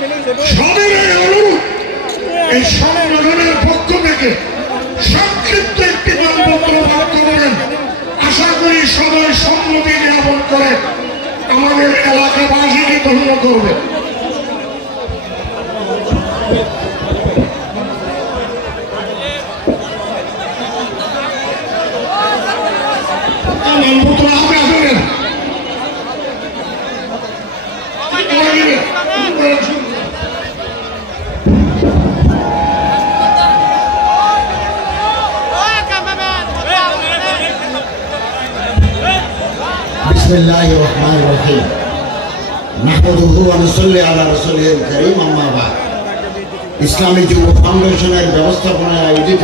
সবাই অনুরোধ এই সংগঠনের পক্ষ থেকে সংক্ষিপ্ত একটি মানপত্র প্রাপ্ত করেন। আশা করি সবাই সম্মতি জ্ঞাপন করে আমাদের এলাকাবাসীকে ধন্য করবে। মানপত্র আমরা দেবেন बिस्मिल्लाहिर रहमानिर रहीम नहमदुहु व नुसल्ली अला रसूलिल करीम अम्मा बाद ইসলামী যুব ফাউন্ডেশনের ব্যবস্থাপনায় আয়োজিত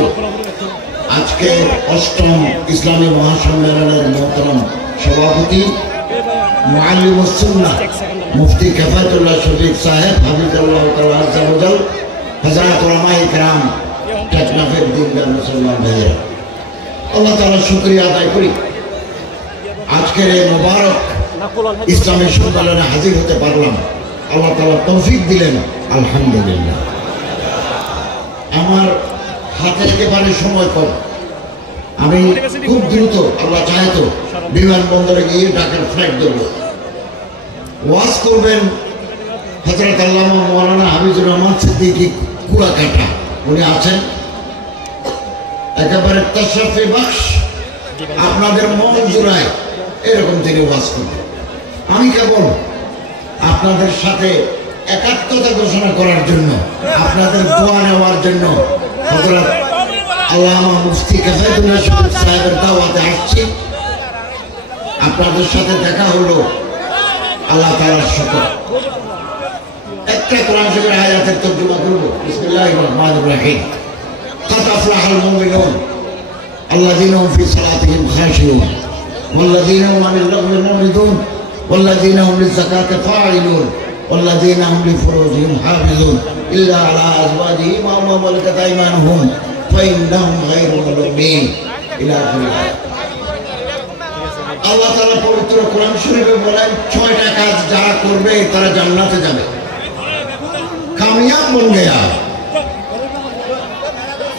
আজকে ৮ম ইসলামী মহাসম্মেলনের মোহতরম সভাপতি মুআল্লিমুস সুন্নাহ মুফতি কিফায়াতুল্লাহ শফিক সাহেব হাফিজাল্লাহ তাআলা আযজা ওয়া জাল হযরত উলামায়ে কেরাম টেকনাফের দিনদার মুসলমান ভাইয়েরা, আল্লাহ তাআলার শুকরিয়া আদায় করি আজকের এই মোবারক ইসলামী সম্মেলনে হাজির হতে পারলাম। আল্লাহ তাআলা তৌফিক দিলেন, আলহামদুলিল্লাহ। আমার হাতে একেবারে সময় কম, আমি খুব দ্রুত আল্লাহ চাহে তো বিমানবন্দরে গিয়ে ঢাকার ফ্লাইট ধরব। ওয়াজ করবেন হযরত আল্লামা মাওলানা হাফিজুর রহমান সিদ্দিকী কুয়াকাটা, উনি আছেন একেবারে তাশরাফে বাক্স, আপনাদের মন জুড়ায় এরকম তিনি ওয়াজ করবেন। আমি কেবল আপনাদের সাথে একাত্মতা ঘোষণা করার জন্য, আপনাদের দোয়া নেওয়ার জন্য হযরত আল্লামা মুফতি কিফায়াতুল্লাহ শফিক সাহেবের দাওয়াতে আসছি। আপনাদের সাথে দেখা হলো আল্লাহ তাআলার শুকর। একটা কোরআন শরীফের আয়াতের তর্জমা করব। বিসমিল্লাহির রহমানির রহিম। قد أفلح المؤمنون الذين هم في صلاتهم خاشعون والذين هم عن اللغو معرضون والذين هم للزكاة فاعلون والذين هم لفروجهم حافظون إلا على أزواجهم أو ما ملكت أيمانهم فإنهم غير ملومين إلى آخر الآية। আল্লাহ তাআলা পবিত্র কোরআন শরীফে বলেন ৬টা কাজ যারা করবে তারা জান্নাতে যাবে, কামিয়াব বন গয়া,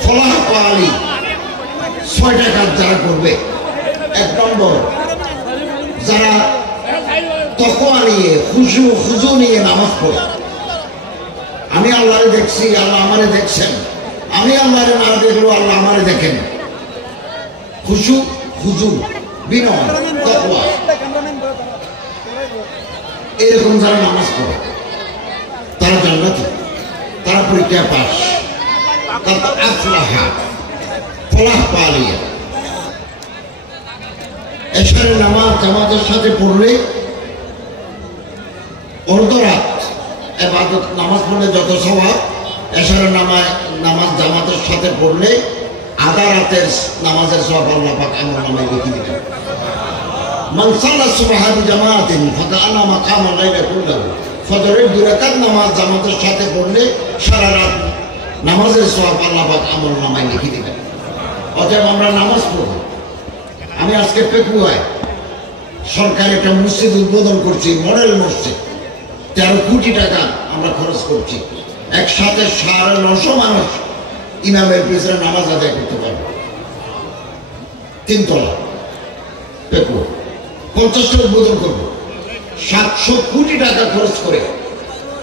ফলাহ পালি। ৬টা কাজ যারা করবে, ১ নম্বর যারা তাকওয়া নিয়ে খুশু নিয়ে নামাজ পড়ে। আমি আল্লাহরে দেখছি, আল্লাহ আমারে দেখছেন, আমি আল্লাহরে না দেখলেও আল্লাহ আমারে দেখেন। খুশু বিনয় তাকওয়া, এরকম যারা নামাজ পড়ে তারা জান্নাতে, তারা পরীক্ষা পাস। ফলাহ পালিয়া। এশারের নামাজ জামাতের সাথে পড়লে অর্ধরাত ইবাদত, নামাজ পড়লে যত সওয়াব, এশারের নামাজ জামাতের সাথে পড়লে আধা রাতের নামাজের সওয়াব আল্লাহ পাক আমলনামায় লিখে দিবেন। মান সাল্লা সুবহা বিজামাতিন ফাকান্নামা কামা লাইলা কুল্লাহু। ফজরের 2 রাকাত নামাজ জামাতের সাথে পড়লে সারা রাত নামাজের সওয়াব আল্লাহ পাক আমলনামায় লিখে দিবেন। অতএব আমরা নামাজ পড়ব। আমি আজকে পেকুয়ায় সরকার একটা মসজিদ উদ্বোধন করছি, মডেল মসজিদ। 13 কোটি টাকা আমরা খরচ করছি। একসাথে 950 মানুষ ইমামের পিছনে নামাজ আদায় করতে পারবে। 3 তলা পেকুয়া, 50টা উদ্বোধন করবো। 700 কোটি টাকা খরচ করে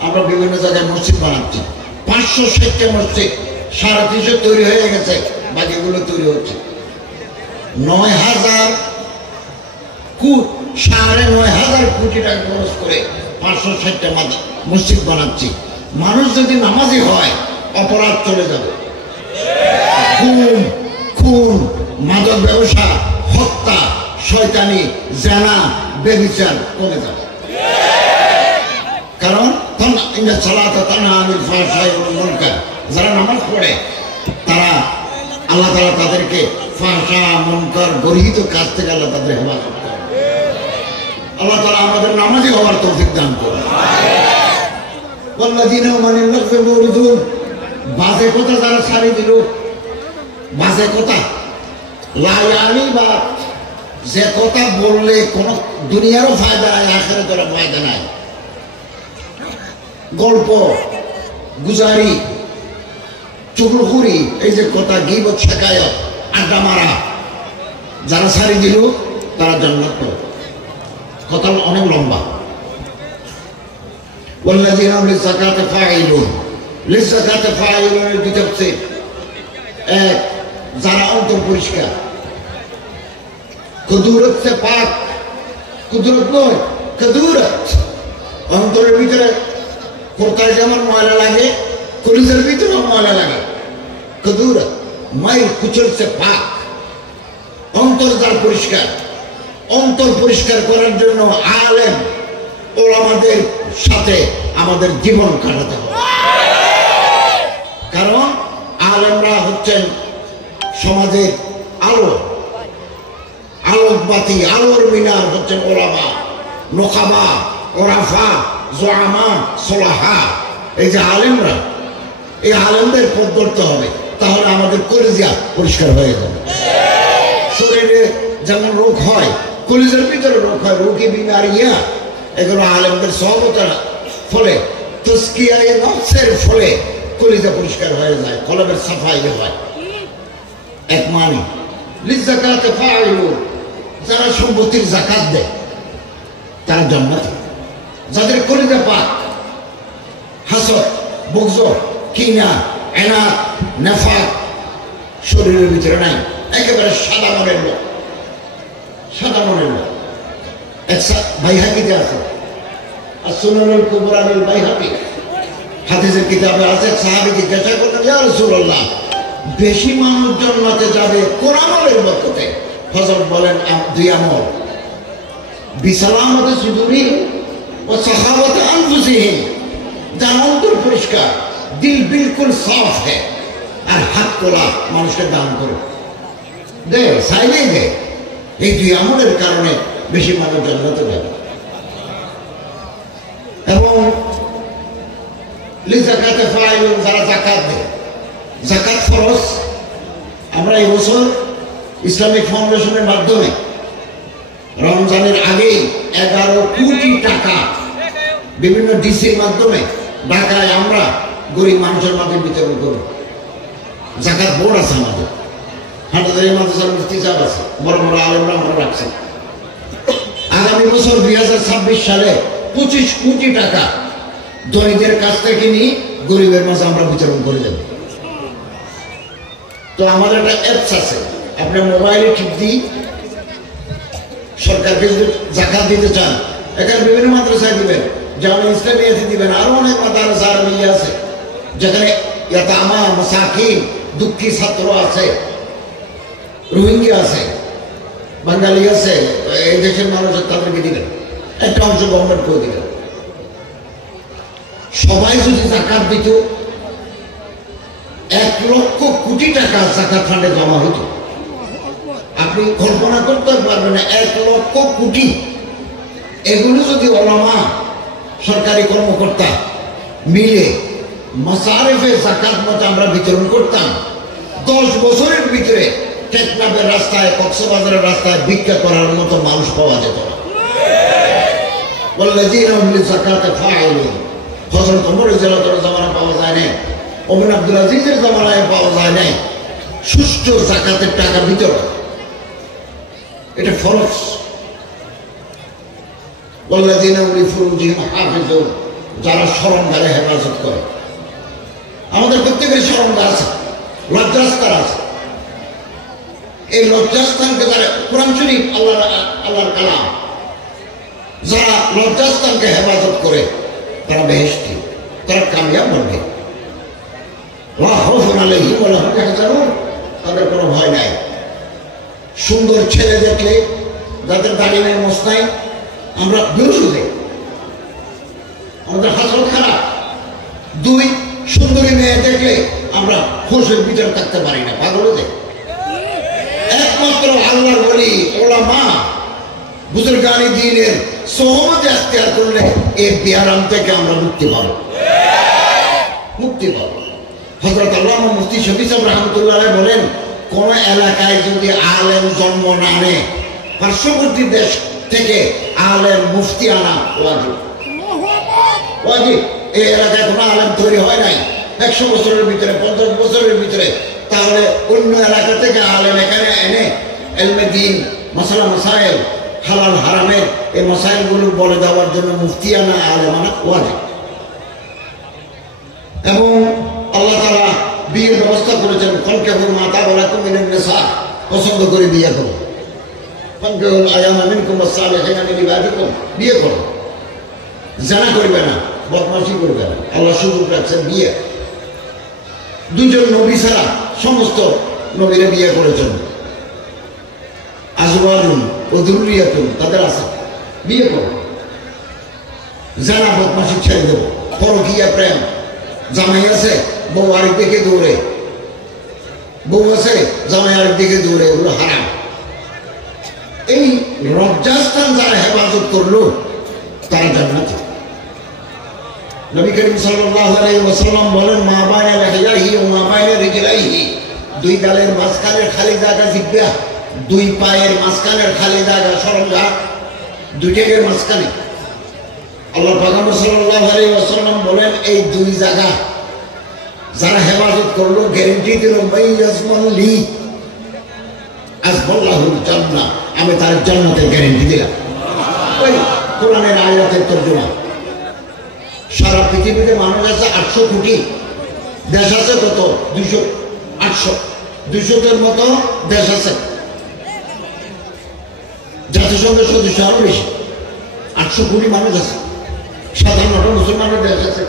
আমরা বিভিন্ন জায়গায় মসজিদ বানাচ্ছি। 560টা মসজিদ 350 তৈরি হয়ে গেছে, বাকিগুলো তৈরি হচ্ছে। 9,000 কোটি টাকা খরচ করে 560টা মসজিদ বানাচ্ছি। মানুষ যদি নামাজি হয় অপরাধ চলে যাবে। খুন, মাদক ব্যবসা, হত্যা, শয়তানি, জেনা, ব্যভিচার কমে যাবে। কারণ যারা নামাজ পড়ে তারা আল্লাহ তাআলা তাদেরকে ফাহশা, মুনকার, গর্হিত কাজ থেকে আল্লাহ তাদের হেফাজত করে। আল্লাহ তাআলা আমাদের নামাজি হওয়ার তৌফিক দান করুন। ওয়াল্লাযীনা হুম আনিল লাগwi মুরিদুন। বাজে কথা যারা ছাড়ি দিল, বাজে কথা লা ইয়ানি, বা যে কথা বললে কোনো দুনিয়ারও ফায়দা নাই, আখিরাতেরও ফায়দা নাই, গল্প গুজারি চুগলখুরি, এই যে কথা গীবত শেখায়ত আড্ডা মারা, যারা ছাড়ি দিল তারা জান্নাত পাবে। কথা অনেক লম্বা। والذين هم للزكاة فاعلون للزكاة فاعلون বিতক্তে এক, যারা অন্তর পরিষ্কার, কুদুরত সে পাক, কুদুরত নয় কুদুরত, অন্তরের ভিতরে কোথায় যেমন ময়লা লাগে কলিজার ভিতরেও ময়লা লাগে। কুদুরত মায়ের কুচল সে পাক, অন্তর যার পরিষ্কার। অন্তর পরিষ্কার করার জন্য আলেম ওলামাদের সাথে আমাদের জীবন কাটাতে হবে, কারণ আলেমরা হচ্ছেন সমাজের আলো, আলোকবাতি, আলোর মিনার হচ্ছেন ওলামা, নোকাবা, ওরাফা, জোয়ামা, সোলাহা। এই যে আলেমরা, এই আলেমদের পথ ধরতে হবে, তাহলে আমাদের কলিজা পরিষ্কার হয়ে যাবে। শরীরে যেমন রোগ হয়, কলিজার ভিতরে রোগ হয়, রোগী বিমারিয়া, এগুলো আলেমদের সহবতার ফলে, তাজকিয়ায়ে নফসের ফলে কলিজা পরিষ্কার হয়ে যায়, কলবের সাফাই হয়। এক মানে লিযাকাতে ফাইলুন, যারা সম্পত্তির যাকাত দেয় তারা জান্নাতি। যাদের কলিজা পাক, হাসদ, বুগজ, কিনা, এনাত, নেফাক শরীরের ভিতরে নাই, একেবারে সাদা মনের লোক, সাদা মনের লোক। বাইহাকিতে আছে আসুনানুল কুবরা লিল বাইহাকি, হাদিসের কিতাবে আছে, সাহাবী জিজ্ঞাসা করলেন, ইয়া রাসূলুল্লাহ, বেশি মানুষ জান্নাতে যাবে কোন আমলের বরকতে? হযরত বলেন, দুই আমল, বিসালামতে সুদুরিহিম ওয়া সাখাওয়াতে আনফুসিহিম, যার অন্তর পরিষ্কার, দিল বিলকুল সাফ है, আর হাত খোলা, মানুষকে দান করে দে, চাইলে দে। এই দুই আমলের কারণে বেশি মানুষ জান্নাতে যাবে। এবং লিযাকাতে ফাইলুন, যারা যাকাত দেয়, যাকাত ফরজ। আমরা এই বছর ইসলামিক ফাউন্ডেশনের মাধ্যমে রমজানের আগেই 11 কোটি টাকা বিভিন্ন ডিসির মাধ্যমে ঢাকায় আমরা গরিব মানুষের মাঝে বিতরণ করি। যাকাত বোর্ড আছে আমাদের, হাটাদারি মাদ্রাসার মুফতি সাহেব আছে, বড় বড় আলেমরা আমরা রাখছি। আগামী বছর 2026 সালে 25 কোটি টাকা ধনীদের কাছ থেকে নিয়ে গরিবের মাঝে আমরা বিতরণ করে দেব। তো আমাদের একটা অ্যাপস আছে, আপনি মোবাইলে টিপ দিই, সরকারকে যদি যাকাত দিতে চান, এখানে বিভিন্ন মাদ্রাসায় দিবেন, যেমন ইসলামিয়াতে দিবেন, আরো অনেক মাদ্রাসা আরবিয়া আছে যেখানে ইয়াতামা, মাসাকিন, দুঃখী ছাত্র আছে, রোহিঙ্গা আছে, বাঙালি আছে, এই দেশের মানুষের তাদেরকে দিবেন, একটা অংশ গভর্নমেন্ট করে দিবেন। সবাই যদি যাকাত দিত, 1 লক্ষ কোটি টাকা যাকাত ফান্ডে জমা হতো। আপনি কল্পনা করতে পারবেন না, 1 লক্ষ কোটি। এগুলো যদি ওলামা, সরকারি কর্মকর্তা মিলে মাসারিফে যাকাত মতো আমরা বিতরণ করতাম, 10 বছরের ভিতরে টেকনাফের রাস্তায়, কক্সবাজারের রাস্তায় ভিক্ষা করার মতো মানুষ পাওয়া যেত না। ওয়াল্লাযীনা হুম লিযাকাতি ফাইলুন, হযরত ওমর রাদিয়াল্লাহু জামানায় পাওয়া যায় নাই, ওমর আব্দুল আজিজের জামানায় পাওয়া যায় নাই। সুষ্ঠু যাকাতের টাকা বিতরণ, এটা ফরজ। ওয়াল্লাযীনা হুম লিফুরুজিহিম হাফিজুন, যারা শরমগারে হেফাজত করে। আমাদের প্রত্যেকের শরমগার আছে, লজ্জাস্থান আছে। এই লজ্জাস্থানকে যারা, কোরআন শরীফ আল্লাহর কালাম, যারা লজ্জাস্থানকে হেফাজত করে তারা বেহেশতি, তারা কামিয়াব হবে। লা খাউফুন আলাইহিম ওয়া লা হুম ইয়াহজানুন, তাদের কোনো ভয় নাই। সুন্দর ছেলে দেখলে, যাদের দাড়ি নেই, মোছ নাই, আমরা বেহুশ দেই, আমাদের হাসরত খারাপ। 2, সুন্দরী মেয়ে দেখলে আমরা হোশের ভিতরে থাকতে পারি না, পাগল দেয়। একমাত্র আল্লাহর ওলি, ওলামা, বুজুর্গানি দ্বীনের সোহবতে ইখতিয়ার করলে এই বিহারাম থেকে আমরা মুক্তি পাবো, মুক্তি পাবো। হযরত আল্লামা মুফতি শফি সাহেব রাহমাতুল্লাহ আলাইহি বলেন, কোন এলাকায় যদি আলেম জন্ম না নেয়, পার্শ্ববর্তী দেশ থেকে আলেম মুফতি আনা ওয়াজিব, ওয়াজিব। এই এলাকায় কোনো আলেম তৈরি হয় নাই 100 বছরের ভিতরে, 50 বছরের ভিতরে। তাহলে অন্য এলাকা থেকে আলেম এখানে এনে এলমে দিন, মাসালা মাসাইল, হালাল হারামের এই মাসাইলগুলো বলে দেওয়ার জন্য মুফতিয়ানা আলেমানা ওয়াজিব। এবং আল্লাহ তাআলা বিয়ের ব্যবস্থা করেছেন, ফানকিহুল মা তাবা লাকুম মিনান নিসা, পছন্দ করে বিয়ে করো। ফানকিহুল আয়ামা মিনকুম ওয়াস-সালিহিনা মিন ইবাদিকুম, বিয়ে করো, জানা করবে না, বদমাশি করবে না। আল্লাহ সুযোগ রাখছেন বিয়ে। দুজন নবী ছাড়া সমস্ত নবীরা বিয়ে করেছেন। আজওয়াজুন ও যুররিয়াতুন, তাদের আছে, বিয়ে করো, জানা বদমাশি ছেড়ে দেবো। পরকীয়া প্রেম, জামাই আছে বউ আরেক দিকে দৌড়ে, বউ আছে জামাই আরেক দিকে দৌড়ে, ওগুলো হারাম। এই লজ্জাস্থান যারা হেফাজত করলো তারা জান্নাতে। নবী করিম সাল্লাল্লাহু আলাইহি ওয়াসাল্লাম বলেন, মা বাইনা লাহিয়াহি ওয়া মা বাইনা রিজলাইহি, দুই গালের মাঝখানের খালি জায়গা জিহ্বা, দুই পায়ের মাঝখানের খালি জায়গা সরঙ্গা, দুই টেকের মাঝখানে। আল্লাহ পয়গম্বর সাল্লাল্লাহু আলাইহি ওয়াসাল্লাম বলেন, এই দুই জায়গা যারা হেফাজত করলো, গ্যারান্টি দিল, মাইয়াজমানলি আজবাল্লাহুল জান্নাহ, আমি তার জান্নাতের গ্যারান্টি দিলাম। ওই কোরআনের আয়াতের তর্জমা। সারা পৃথিবীতে মানুষ আছে 800 কোটি, দেশ আছে কত? 200, 800, 200-এর মতো দেশ আছে। জাতিসংঘের সদস্য আরো বেশি, 800 কোটি মানুষ আছে। 57 মুসলমানের দেশ আছে।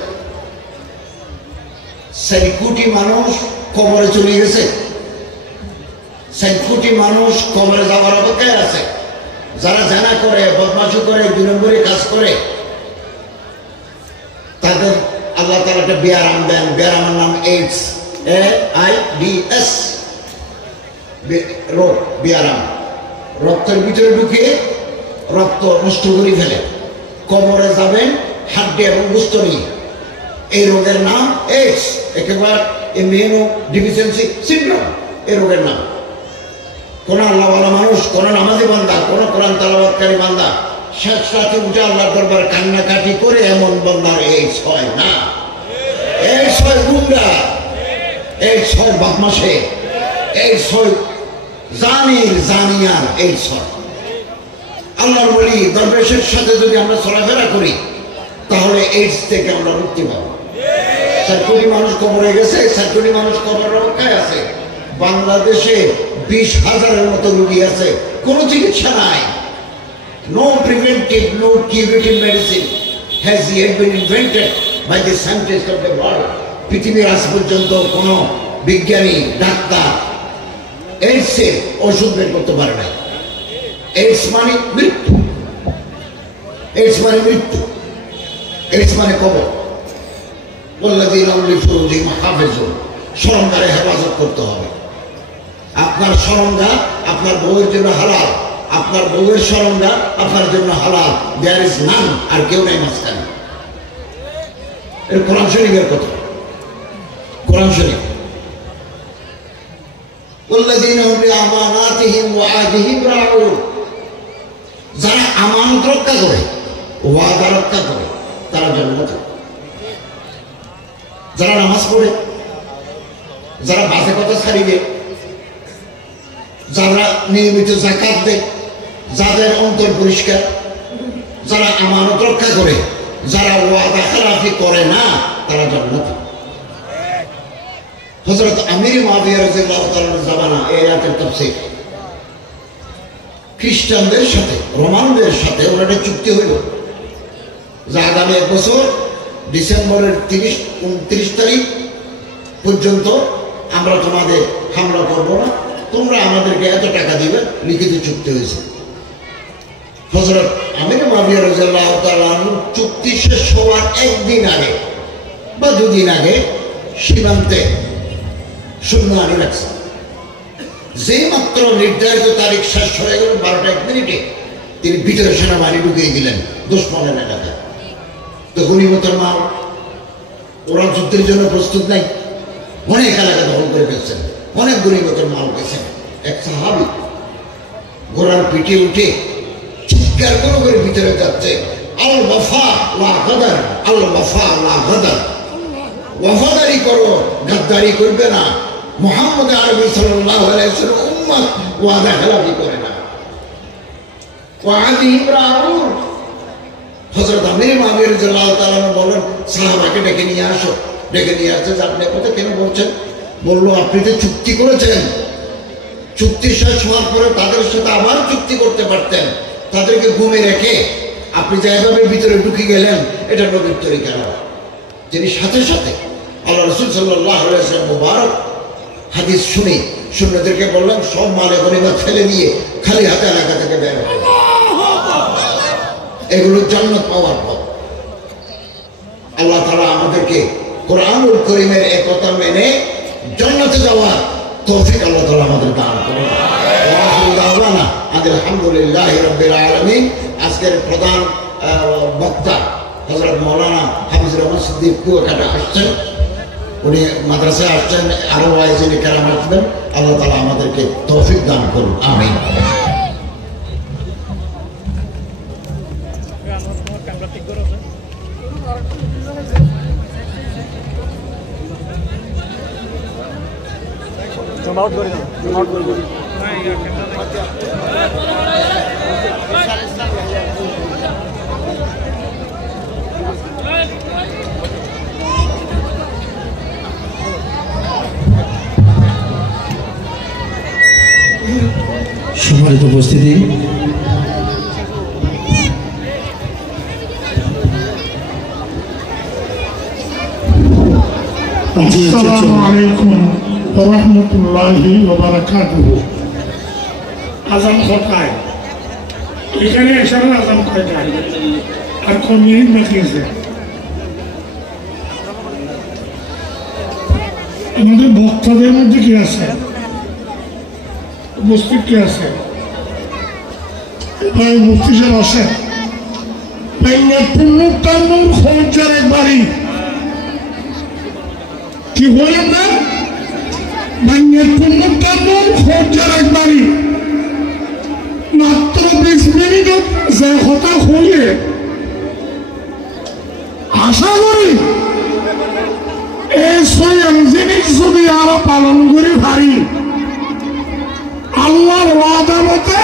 4 কোটি মানুষ কবরে চলে গেছে। 4 কোটি মানুষ কবরে যাওয়ার অপেক্ষায় আছে। যারা জানা করে, বদমাশি করে, 2 নম্বরী কাজ করে, তাদের আল্লাহ তাআলা একটা ব্যারাম দেন। ব্যারামের নাম এইডস, AIDS, রোগ, ব্যারাম। রক্তের ভিতরে ঢুকিয়ে রক্ত নষ্ট করে ফেলে। কবরে যাবেন হাড্ডি এবং গোস্ত নিয়ে। এই রোগের নাম এইডস, একেবারে ইমিউনো ডিফিসিয়েন্সি সিনড্রোম, এই রোগের নাম। কোন আল্লাহওয়ালা মানুষ, কোন নামাজি বান্দা, কোন কোরআন তেলাওয়াতকারী বান্দা শেষ রাতে উঠে আল্লাহর দরবার কান্নাকাটি করে এমন বান্দার এইডস হয় না। এইডস হয় গুন্ডা, এইডস হয় বদমাশে, এইডস হয় জানিয়ার, এইডস হয়। আল্লাহর ওলি দরবেশের সাথে যদি আমরা চলাফেরা করি তাহলে এইডস থেকে আমরা মুক্তি পাবো। 4 কোটি মানুষ কবরে গেছে, 4 কোটি মানুষ কবরের অপেক্ষায় আছে। বাংলাদেশে 20,000-এর মতো রোগী আছে, কোনো চিকিৎসা নাই। No preventive, no curative medicine has yet been invented by the scientists of the world. পৃথিবীর আজ পর্যন্ত কোনো বিজ্ঞানী, ডাক্তার এইডসের ওষুধ বের করতে পারে না। এইডস মানে মৃত্যু, এইডস মানে মৃত্যু, এইডস মানে কবর। ওয়াল্লাযীনা হুম লিফুরুজিহিম হাফিজুন, শরমগারে হেফাজত করতে হবে। আপনার শরমগা আপনার বউয়ের জন্য হালাল, আপনার বউয়ের শরমগা আপনার জন্য হালাল। দেয়ার ইজ নান, আর কেউ নাই মাঝখানে। এর কোরআন শরীফের কথা, কোরআন শরীফ। ওয়াল্লাযীনা হুম লিআমানাতিহিম ওয়া আহদিহিম রাউন, যারা আমানত রক্ষা করে, ওয়াদা রক্ষা করে, তারা জান্নাতে। যারা নামাজ পড়ে, যারা বাজে কথা ছাড়িবে, যারা নিয়মিত যাকাত দেয়, যাদের অন্তর পরিষ্কার, যারা আমানত রক্ষা করে, যারা ওয়াদা খেলাফি করে না, তারা জান্নাতে। হযরত আমির মুআবিয়া রাদিয়াল্লাহু তাআলার জামানা এই আয়াতের তাফসীর। খ্রিস্টানদের সাথে, রোমানদের সাথে ওরা একটা চুক্তি হইল যে আগামী 1 বছর ডিসেম্বরের 29 তারিখ পর্যন্ত আমরা তোমাদের হামলা করব না, তোমরা আমাদেরকে এত টাকা দিবে। লিখিত চুক্তি হয়েছে। হযরত আমির মুআবিয়া রাদিয়াল্লাহু তাআলা চুক্তি শেষ হওয়ার 1 দিন আগে বা 2 দিন আগে সীমান্তে শূন্য আনি রাখছে। যে মাত্র নির্ধারিত তারিখ শেষ হয়ে গেল 12টা 1 মিনিটে, তিনি ভিতরে সেনাবাহিনী ঢুকিয়ে দিলেন দুশ্মনের এলাকায়। তো গনিমতের মাল, ওরা যুদ্ধের জন্য প্রস্তুত নাই, অনেক এলাকা দখল করে ফেলছেন, অনেক গনিমতের মাল পেয়েছেন। এক সাহাবী ঘোড়ার পিঠে উঠে চিৎকার করে ভিতরে যাচ্ছে, আল ওয়াফা লা গাদার, আল ওয়াফা লা গাদার। ওয়াফাদারি করো, গাদ্দারি করবে না। মুহাম্মদ আরবি সাল্লাল্লাহু আলাইহি ওয়াসাল্লাম উম্মত ওয়াদা খেলাফি করে না। ওয়াদি ইব্রাহিম হযরত আমির মাবির রাদিয়াল্লাহু তাআলা বলেন সাহাবাকে ডেকে নিয়ে আসো। ডেকে নিয়ে আসছে যে আপনি কথা কেন বলছেন? বললো আপনি তো চুক্তি করেছেন, চুক্তি শেষ হওয়ার পরে তাদের সাথে আবার চুক্তি করতে পারতেন। তাদেরকে ঘুমে রেখে আপনি যে এভাবে ভিতরে ঢুকে গেলেন, এটা নবীর তরিকা না। যিনি সাথে সাথে আল্লাহ রাসূল সাল্লাল্লাহু আলাইহি ওয়াসাল্লাম মুবারক হাদিস শুনে সুন্নতদেরকে বললেন সব মালে গনিমত ফেলে দিয়ে খালি হাতে এলাকা থেকে বের হবে। এগুলো জান্নাত পাওয়ার পথ। আল্লাহ তাআলা আমাদেরকে কোরআনুল কারীমের একতা মেনে জান্নাতে যাওয়ার তৌফিক আল্লাহ তাআলা আমাদের দান করুন। আলহামদুলিল্লাহি রাব্বিল আলামিন। আজকের প্রধান বক্তা হযরত মাওলানা হাফিজুর রহমান সিদ্দিক কুয়াকাটা আসছেন। উনি মাদ্রাসায় আসছেন, আরো ওয়াইজিনে কেরাম আসবেন। আল্লাহ তাআলা আমাদেরকে তৌফিক দান করুন, আমিন। সম্মানিত উপস্থিতি, আসসালামু আলাইকুম ওয়া রাহমাতুল্লাহি ওয়া বারাকাতুহু। আজান কয়টায়? এখানে এশারের আজান কয়টায়? আর কোন মিনিট বাকি আছে? আমাদের বক্তাদের মধ্যে কি আছে? উপস্থিত কে আছে? ভাই মুফতি সাহেব আসেন। খরচার একবারই কি বলেন না? খরচার একবারই মাত্র 20 মিনিট যে কথা হইলে আশা করি এই স্বয়ং জিনিস যদি আরো পালন করি ভারি আল্লাহর ওয়াদা মতে